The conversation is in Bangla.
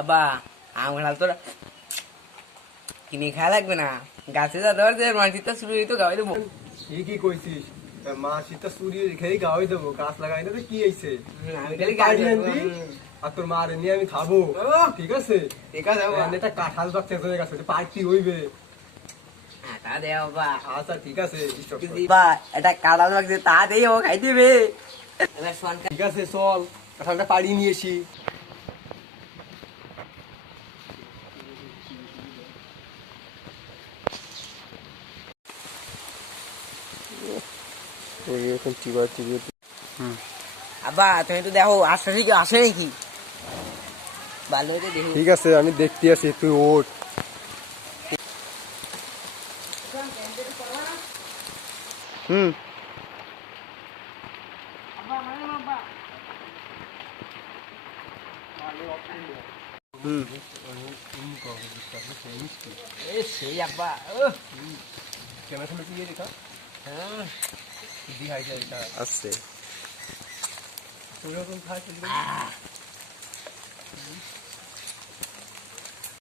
আব্বা আমরা তো কিনে খাওয়া লাগবে না, গাছে যা ধর যে মাটিটা শুরু হইতো গাওয়াই দেবো। কি কইছিস? মা শীতটা চুরি খেয়ে গাওয়াই দেবো, গাছ লাগাই না তো কি হইছে? আমি খালি পাড়ি গাছ আনবি, আর তোর মার নিয়ে আমি খাবো, ঠিক আছে? ঠিক আছে বাবা। এটা কাঁঠাল বাচ্চা হয়ে গেছে, পার্টি হইবে। তা দে বাবা। আচ্ছা ঠিক আছে, stop কর। বা এটা কাঁঠাল লাগছে তা দেই ও খাই দিবে। এবার শোন ঠিক আছে চল, কাঁঠালটা পাড়ি নিয়ে এসি। এখন চিবা চিবিয়ে আব্বা তুমি তো দেখো আশ্বাসী কেউ আসে নাকি, ভালো হইতে দেখো। ঠিক আছে, আমি দেখতে আছি, তুই ওঠ। হুম হুম সেই আব্বা ক্যামেরা সামনে দিয়ে দেখা। হ্যাঁ দি হাই যায় এটা আছে তোর রকম খাস।